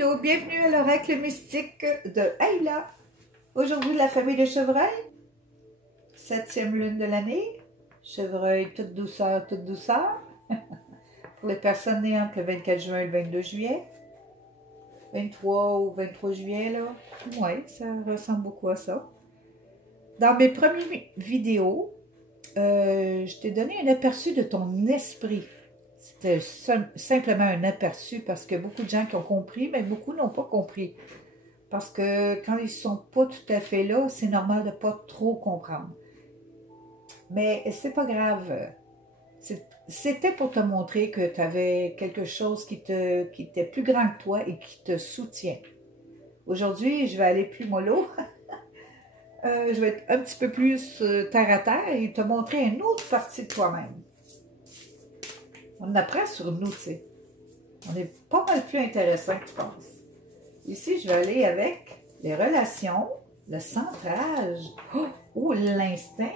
Allô, bienvenue à l'oracle mystique de Ayla. Aujourd'hui, la famille de chevreuil, 7e lune de l'année. Chevreuil, toute douceur, toute douceur. Pour les personnes nées entre le 24 juin et le 22 juillet. 23 ou 23 juillet, là. Oui, ça ressemble beaucoup à ça. Dans mes premières vidéos, je t'ai donné un aperçu de ton esprit. C'était simplement un aperçu parce que beaucoup de gens qui ont compris, mais beaucoup n'ont pas compris. Parce que quand ils ne sont pas tout à fait là, c'est normal de ne pas trop comprendre. Mais c'est pas grave. C'était pour te montrer que tu avais quelque chose qui était plus grand que toi et qui te soutient. Aujourd'hui, je vais aller plus mollo. Je vais être un petit peu plus terre à terre et te montrer une autre partie de toi-même. On apprend sur nous, tu sais. On est pas mal plus intéressant que tu penses. Ici, je vais aller avec les relations, le centrage, oh l'instinct.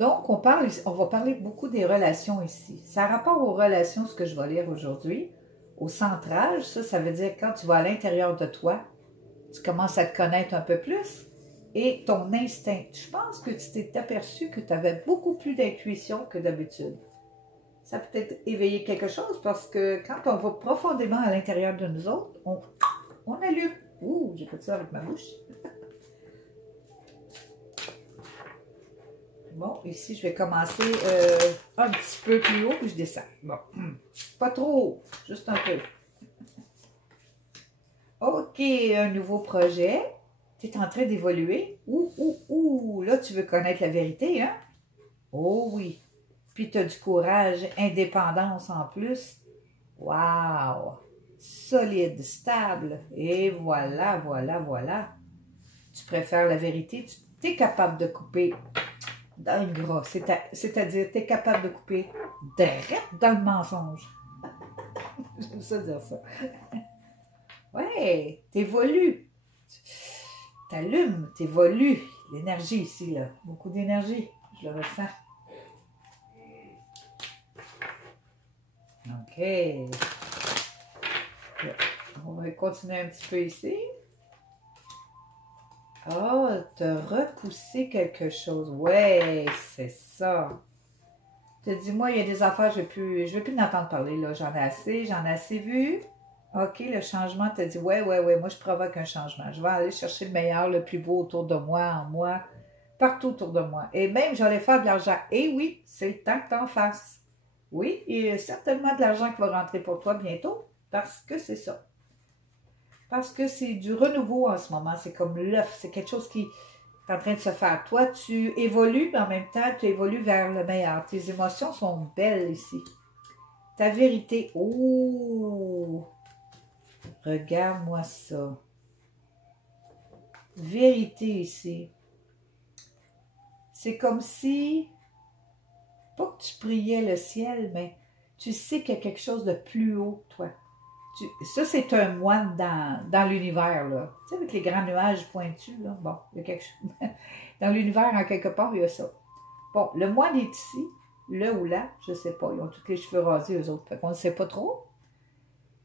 Donc, on va parler beaucoup des relations ici. Ça a rapport aux relations, ce que je vais lire aujourd'hui. Au centrage, ça veut dire quand tu vas à l'intérieur de toi, tu commences à te connaître un peu plus. Et ton instinct, je pense que tu t'es aperçu que tu avais beaucoup plus d'intuition que d'habitude. Ça peut être éveiller quelque chose parce que quand on va profondément à l'intérieur de nous autres, on allume. Ouh, j'ai fait ça avec ma bouche. Bon, ici, je vais commencer un petit peu plus haut, puis je descends. Bon, pas trop haut, juste un peu. OK, un nouveau projet. Tu es en train d'évoluer. Ouh, là, tu veux connaître la vérité, hein? Oh oui. Puis tu as du courage, indépendance en plus. Wow! Solide, stable. Et voilà. Tu préfères la vérité. Tu es capable de couper dans le gras. C'est-à-dire, tu es capable de couper direct dans le mensonge. J'aime ça dire ça. Ouais, t'évolues. T'allumes, t'évolues. L'énergie ici, là. Beaucoup d'énergie. Je le ressens. OK. On va continuer un petit peu ici. Oh, t'as repoussé quelque chose. Ouais, c'est ça. Tu te dis, moi, il y a des affaires, je ne veux plus n'entendre parler, là. J'en ai assez vu. OK, le changement, tu te dit, ouais, moi, je provoque un changement. Je vais aller chercher le meilleur, le plus beau autour de moi, en moi, partout autour de moi. Et même, j'allais faire de l'argent. Et oui, c'est le temps que tu en fasses. Oui, il y a certainement de l'argent qui va rentrer pour toi bientôt, parce que c'est ça. Parce que c'est du renouveau en ce moment. C'est comme l'œuf. C'est quelque chose qui est en train de se faire. Toi, tu évolues, mais en même temps, tu évolues vers le meilleur. Tes émotions sont belles ici. Ta vérité. Oh! Regarde-moi ça. Vérité ici. C'est comme si, pas que tu priais le ciel, mais tu sais qu'il y a quelque chose de plus haut, toi. Ça, c'est un moine dans l'univers, là. Tu sais, avec les grands nuages pointus, là. Bon, il y a quelque chose. Dans l'univers, en quelque part, il y a ça. Bon, le moine est ici, là ou là, je ne sais pas. Ils ont tous les cheveux rasés, eux autres. Fait qu'on ne sait pas trop.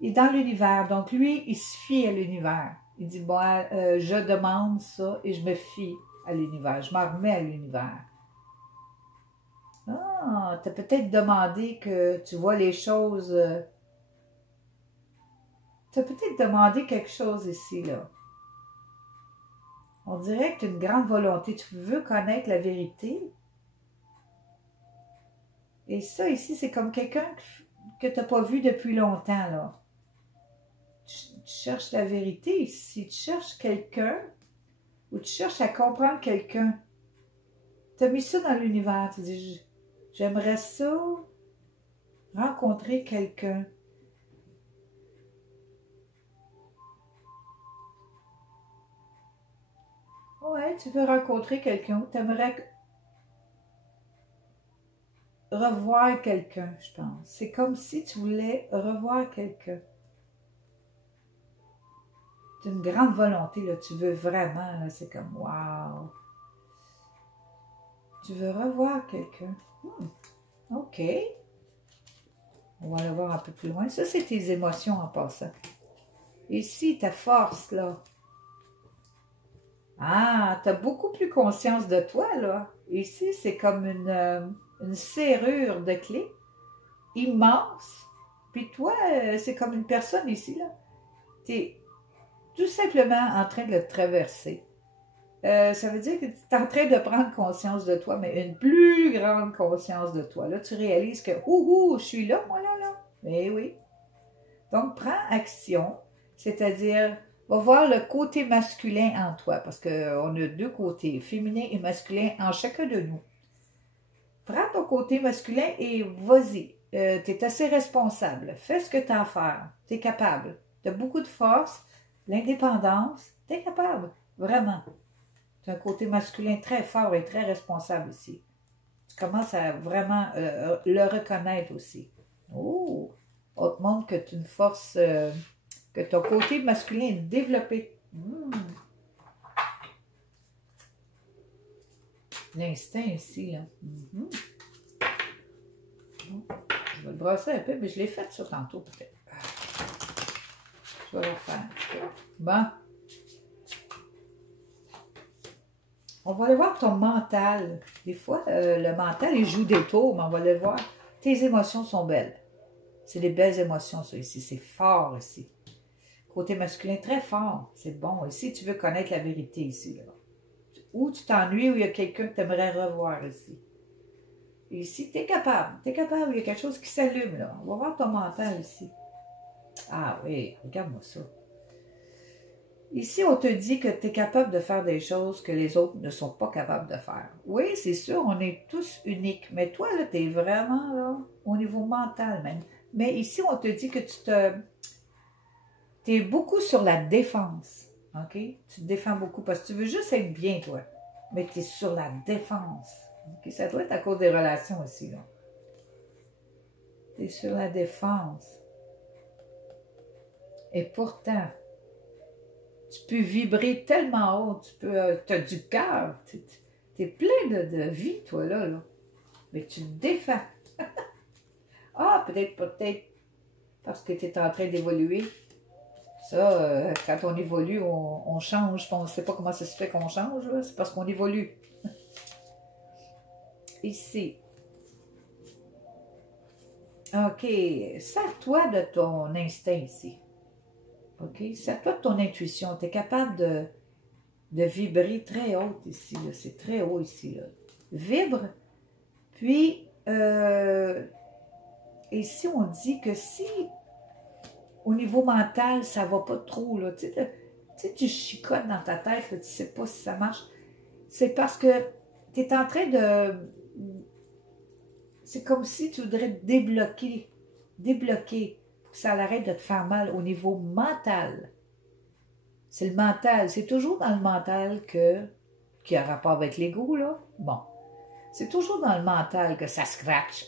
Il est dans l'univers. Donc, lui, il se fie à l'univers. Il dit, bon, je demande ça et je me fie à l'univers. Je m'en remets à l'univers. Ah, tu as peut-être demandé que tu vois les choses... tu as peut-être demandé quelque chose ici, là. On dirait que tu as une grande volonté. Tu veux connaître la vérité. Et ça, ici, c'est comme quelqu'un que tu n'as pas vu depuis longtemps, là. Tu cherches la vérité ici. Tu cherches quelqu'un ou tu cherches à comprendre quelqu'un. Tu as mis ça dans l'univers. Tu dis, j'aimerais ça rencontrer quelqu'un. Ouais, tu veux rencontrer quelqu'un. Tu aimerais revoir quelqu'un, je pense. C'est comme si tu voulais revoir quelqu'un. C'est une grande volonté, là. Tu veux vraiment, là. C'est comme, wow. Tu veux revoir quelqu'un. OK. On va aller voir un peu plus loin. Ça, c'est tes émotions en passant. Ici, ta force, là. Ah, tu as beaucoup plus conscience de toi, là. Ici, c'est comme une serrure de clé immense. Puis toi, c'est comme une personne ici, là. Tu es tout simplement en train de le traverser. Ça veut dire que tu es en train de prendre conscience de toi, mais une plus grande conscience de toi. Là, tu réalises que, je suis là, moi, là. Mais oui. Donc, prends action, c'est-à-dire, va voir le côté masculin en toi, parce qu'on a deux côtés, féminin et masculin en chacun de nous. Prends ton côté masculin et vas-y. Tu es assez responsable. Fais ce que tu as à faire. Tu es capable. Tu as beaucoup de force, l'indépendance. Tu es capable. Vraiment. Tu as un côté masculin très fort et très responsable ici. Tu commences à vraiment le reconnaître aussi. Oh! On te montre que tu as une force, que ton côté masculin est développé. L'instinct ici, là. Je vais le brasser un peu, mais je l'ai fait ça tantôt peut-être. Je vais le refaire. Bon. On va aller voir ton mental. Des fois, le mental, il joue des tours, mais on va aller voir. Tes émotions sont belles. C'est des belles émotions, ça, ici. C'est fort, ici. Côté masculin, très fort. C'est bon. Ici, tu veux connaître la vérité, ici. Là. Ou tu t'ennuies, ou il y a quelqu'un que tu aimerais revoir, ici. Ici, tu es capable. Tu es capable. Il y a quelque chose qui s'allume, là. On va voir ton mental, ici. Ah oui, regarde-moi ça. Ici, on te dit que tu es capable de faire des choses que les autres ne sont pas capables de faire. Oui, c'est sûr, on est tous uniques. Mais toi, là, tu es vraiment, là, au niveau mental même. Mais ici, on te dit que tu es beaucoup sur la défense. OK? Tu te défends beaucoup parce que tu veux juste être bien, toi. Mais tu es sur la défense. OK? Ça doit être à cause des relations aussi, là. Tu es sur la défense. Et pourtant, tu peux vibrer tellement haut, tu as du cœur, tu es plein de vie, toi, là. Mais tu te défends. Ah, peut-être parce que tu es en train d'évoluer. Ça, quand on évolue, on change, on ne sait pas comment ça se fait qu'on change, c'est parce qu'on évolue. Ici. OK, sers-toi de ton instinct ici. OK? Sers-toi de ton intuition. Tu es capable de vibrer très haut ici. C'est très haut ici. Là. Vibre. Puis, ici, on dit que si, au niveau mental, ça ne va pas trop, là, tu sais, tu chicotes dans ta tête, là, tu ne sais pas si ça marche, c'est parce que tu es en train de... C'est comme si tu voudrais débloquer, pour que ça arrête de te faire mal au niveau mental. C'est le mental, c'est toujours dans le mental qui a rapport avec l'ego, là. Bon, c'est toujours dans le mental que ça scratch.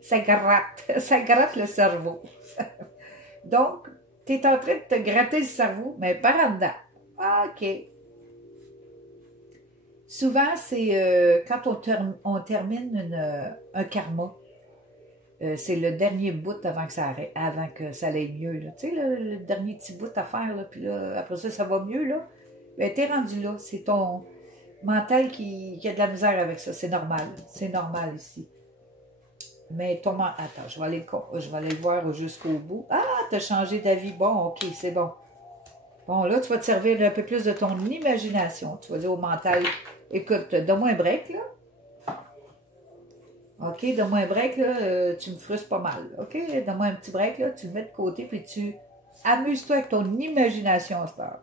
ça gratte le cerveau. Donc, tu es en train de te gratter le cerveau, mais par en dedans. Ah, OK. Souvent, c'est quand on termine un karma, c'est le dernier bout avant que ça arrête, avant que ça aille mieux. Tu sais, le dernier petit bout à faire, là, puis là, après ça, ça va mieux, là. Ben, t'es rendu là. C'est ton mental qui a de la misère avec ça. C'est normal. C'est normal ici. Mais ton mental... Attends, je vais aller le voir jusqu'au bout. Ah, t'as changé d'avis. Bon, OK, c'est bon. Bon, là, tu vas te servir un peu plus de ton imagination. Tu vas dire au mental, écoute, donne-moi un break, là. OK, donne-moi un break, là, tu me frustres pas mal. OK, donne-moi un petit break, là, tu le mets de côté, puis tu amuse-toi avec ton imagination à cette heure.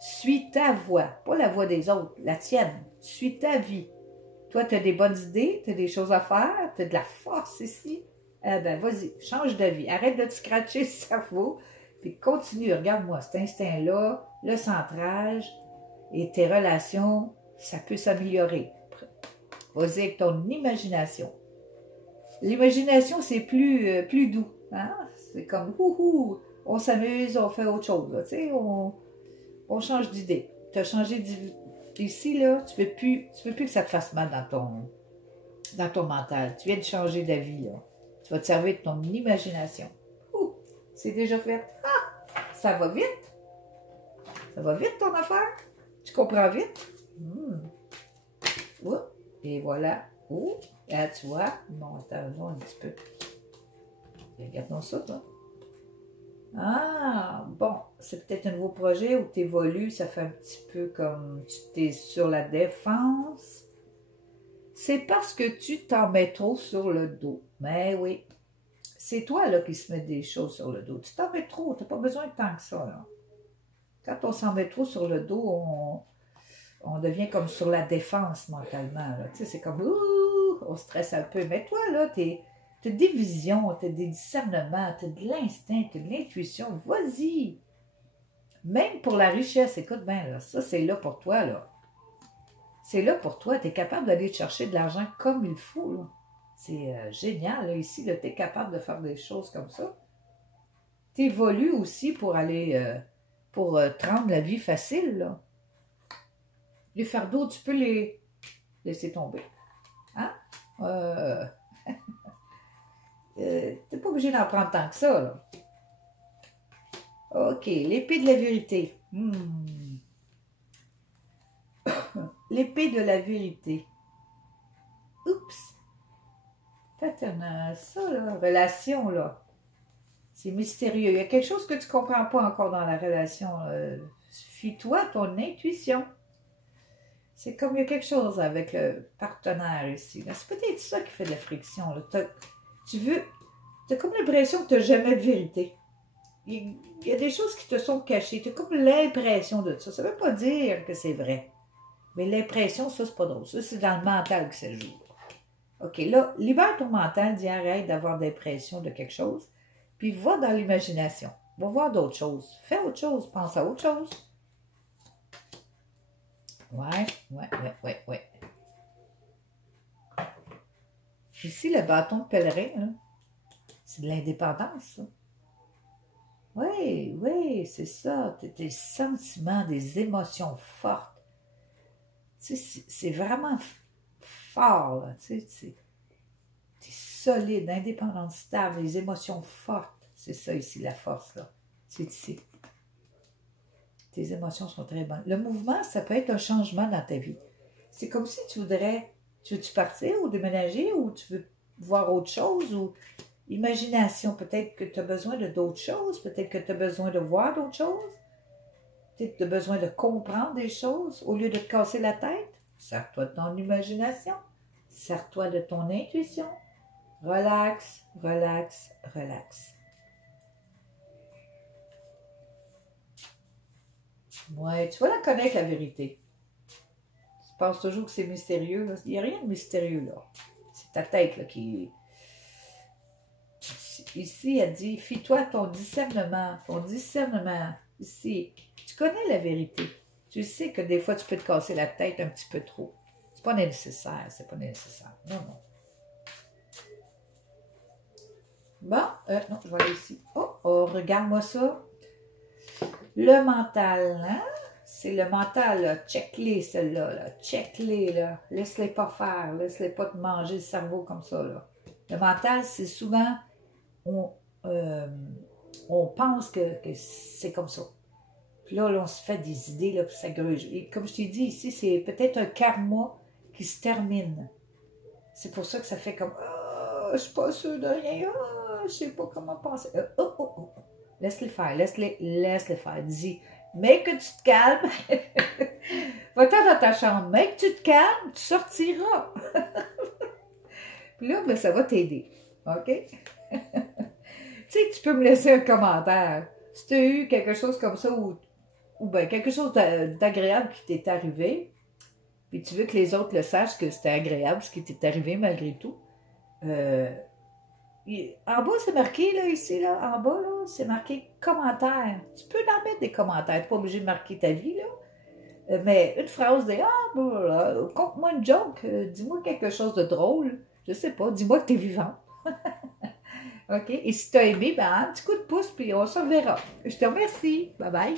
Suis ta voix, pas la voix des autres, la tienne. Suis ta vie. Toi, tu as des bonnes idées, tu as des choses à faire, tu as de la force ici. Eh ben, vas-y, change de vie. Arrête de te scratcher le cerveau, puis continue. Regarde-moi, cet instinct-là, le centrage et tes relations, ça peut s'améliorer. Vas-y avec ton imagination. L'imagination, c'est plus doux. Hein? C'est comme, on s'amuse, on fait autre chose. Là, tu sais, on change d'idée. Tu as changé d'idée. Ici, là, tu veux plus que ça te fasse mal dans ton mental. Tu viens de changer d'avis, là. Tu vas te servir de ton imagination. Ouh, c'est déjà fait. Ah, ça va vite. Ça va vite ton affaire. Tu comprends vite. Ouh, et voilà. Ouh, là tu vois. Bon, attends, un petit peu. Regardons ça, toi. Ah, bon, c'est peut-être un nouveau projet où tu évolues, ça fait un petit peu comme tu es sur la défense. C'est parce que tu t'en mets trop sur le dos. Mais oui, c'est toi là qui se met des choses sur le dos. Tu t'en mets trop, tu n'as pas besoin de tant que ça. Là. Quand on s'en met trop sur le dos, on devient comme sur la défense mentalement. Tu sais, c'est comme, ouh, on stresse un peu. Mais toi, là, tu as des visions, tu as des discernements, tu as de l'instinct, tu as de l'intuition. Vas-y! Même pour la richesse, écoute bien, là, ça, c'est là pour toi, là. C'est là pour toi, tu es capable d'aller chercher de l'argent comme il faut, là. C'est génial, là, ici, tu es capable de faire des choses comme ça. Tu évolues aussi pour aller, pour te rendre la vie facile, là. Les fardeaux, tu peux les laisser tomber. Hein? T'es pas obligé d'en prendre tant que ça, là. OK, l'épée de la vérité. L'épée de la vérité. Oups. Ça, là, relation, là. C'est mystérieux. Il y a quelque chose que tu ne comprends pas encore dans la relation. Fie-toi à ton intuition. C'est comme il y a quelque chose avec le partenaire ici. C'est peut-être ça qui fait de la friction. Tu as comme l'impression que tu n'as jamais de vérité. Il y a des choses qui te sont cachées. Tu as comme l'impression de ça. Ça ne veut pas dire que c'est vrai. Mais l'impression, ça, c'est pas drôle. Ça, c'est dans le mental que ça joue. OK, là, libère ton mental, dis arrête d'avoir d'impression de quelque chose, puis va dans l'imagination. Va voir d'autres choses. Fais autre chose. Pense à autre chose. Ouais. Ici, le bâton de pèlerin, hein, c'est de l'indépendance, ça. Oui, c'est ça. Des sentiments, des émotions fortes. Tu sais, c'est vraiment fort, là. Tu sais, t'es solide, indépendante, stable, les émotions fortes. C'est ça ici, la force, là. C'est ici. Tes émotions sont très bonnes. Le mouvement, ça peut être un changement dans ta vie. C'est comme si tu veux-tu partir ou déménager ou tu veux voir autre chose ou imagination. Peut-être que tu as besoin de d'autres choses. Peut-être que tu as besoin de voir d'autres choses. Peut-être que tu as besoin de comprendre des choses au lieu de te casser la tête. Sers-toi de ton imagination. Sers-toi de ton intuition. Relax. Ouais, tu vas la connaître, la vérité. Tu penses toujours que c'est mystérieux. Là. Il n'y a rien de mystérieux, là. C'est ta tête, là, qui... Ici, elle dit, fie-toi à ton discernement. Ton discernement, ici. Tu connais la vérité. Tu sais que des fois, tu peux te casser la tête un petit peu trop. C'est pas nécessaire, c'est pas nécessaire. Non. Bon, non, je vais aller ici. Oh, regarde-moi ça. Le mental, hein? C'est le mental, là. Check-les, celle-là, là. Check-les, là. Laisse-les pas faire. Laisse-les pas te manger le cerveau comme ça, là. Le mental, c'est souvent... On pense que c'est comme ça. Puis là, on se fait des idées, là, puis ça gruge. Et comme je t'ai dit ici, c'est peut-être un karma qui se termine. C'est pour ça que ça fait comme « je suis pas sûre de rien. Je sais pas comment penser. » Laisse-les faire. Laisse-les faire. Dis, mais que tu te calmes. Va-t'en dans ta chambre. Mais que tu te calmes, tu sortiras. Puis là, ben, ça va t'aider. OK? Tu sais, tu peux me laisser un commentaire. Si tu as eu quelque chose comme ça ou ben, quelque chose d'agréable qui t'est arrivé, puis tu veux que les autres le sachent que c'était agréable ce qui t'est arrivé malgré tout. En bas, c'est marqué, là, ici, là, en bas, là, c'est marqué commentaire. Tu peux en mettre des commentaires. Tu n'es pas obligé de marquer ta vie, là. Mais une phrase de conte-moi une joke, dis-moi quelque chose de drôle. Je sais pas, dis-moi que tu es vivante. OK? Et si tu as aimé, ben, un petit coup de pouce, puis on se reverra. Je te remercie. Bye bye.